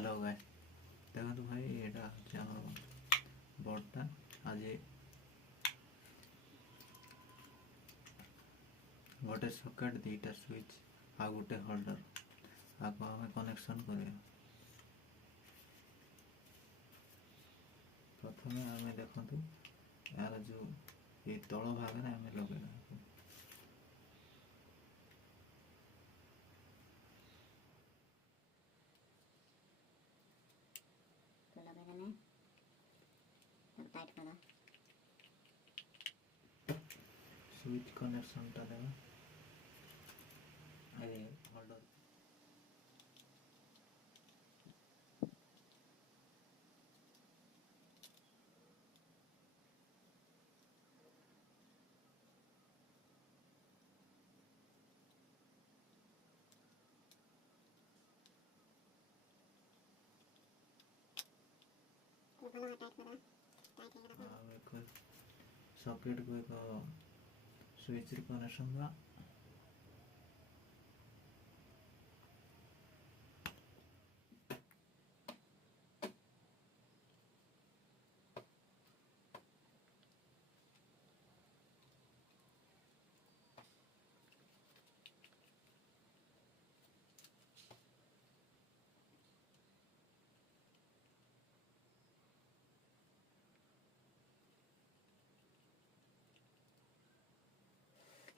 Hello guys देखो भाई एटा होचे हमर बोर्डटा आज गोटे सॉकेट दीटा स्विच आ गोटे होल्डर आको हमें कनेक्शन करिया प्रथमे हमें देखंतु यार जो ये तळ भाग रे हमें लगेना टाइट करा स्विच कनेक्शन टा देना अरे होल्डर सॉकेट को एक स्विच कनेक्शन बा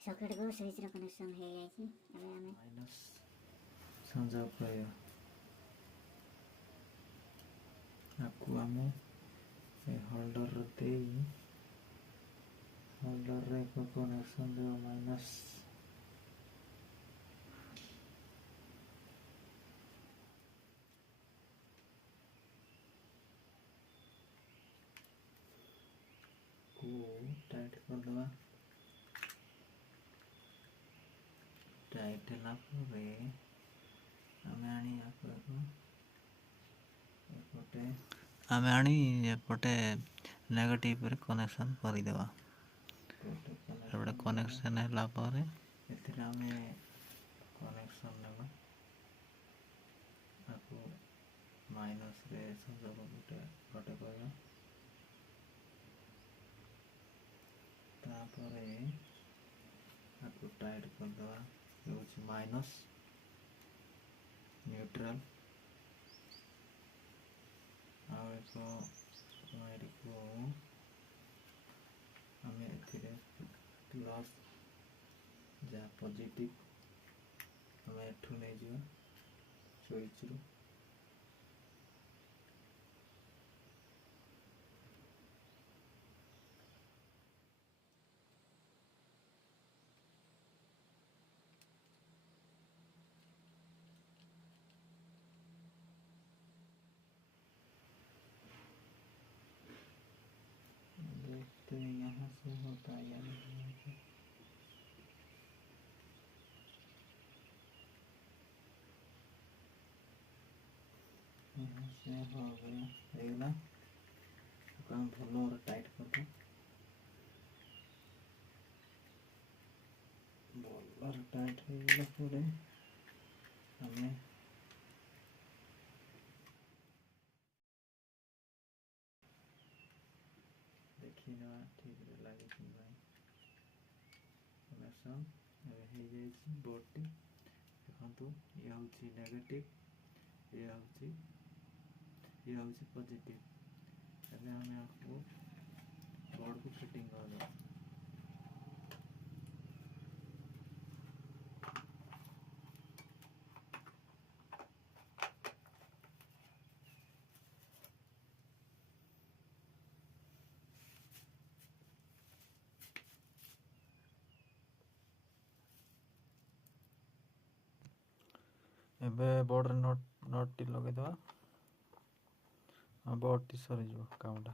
सॉकेट को स्विच रो कनेक्शन हे जाय छी अबे हमें माइनस संजोग करियो आपको आमो ए होल्डर दे होल्डर रे को कनेक्शन दे माइनस को टाइट कर दवा टाइट ला परे हमें आनी एपटे आमे आनी एपटे नेगेटिव रे कनेक्शन करि देबा एपटे कनेक्शन हैला परे एथिरे हमें कनेक्शन लेबा आपको माइनस रे संजोग गोटे गोटे करबा तापरे आपको टाइट कर दवा ये होची माइनस न्यूट्रल और को वायर को हमें एथिरे प्लस जा पॉजिटिव हमें एठू नहीं जियो स्विच रू देखते हैं यहाँ से होता है या नहीं होता। यहाँ से हो गया देखना काम भलो और टाइट कर दो बॉल और टाइट हो गया पूरे हमें देखी ना ठीक लगे कि भाई कनेक्शन हो जाए बोर्ड देखो ये हूँ नेगेटिव ये हूँ पॉजिटिव एबे हमें आपको बोर्ड को फिटिंग कर दो एबे बोर्ड रे नट टी लगे दवा बोर्ड टी सरी जो कामटा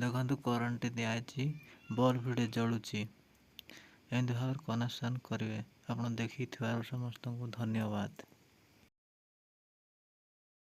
ଦେଖନ୍ତୁ କରେଣ୍ଟ ଦିଆହେଇଛି, ବଲ୍ବଟେ ଜଳୁଛି। ଏମିତି ଭାବରେ କନେକ୍ସନ୍ କରିବେ। ଆପଣ ଦେଖିଥିବାରୁ ସମସ୍ତଙ୍କୁ ଧନ୍ୟବାଦ।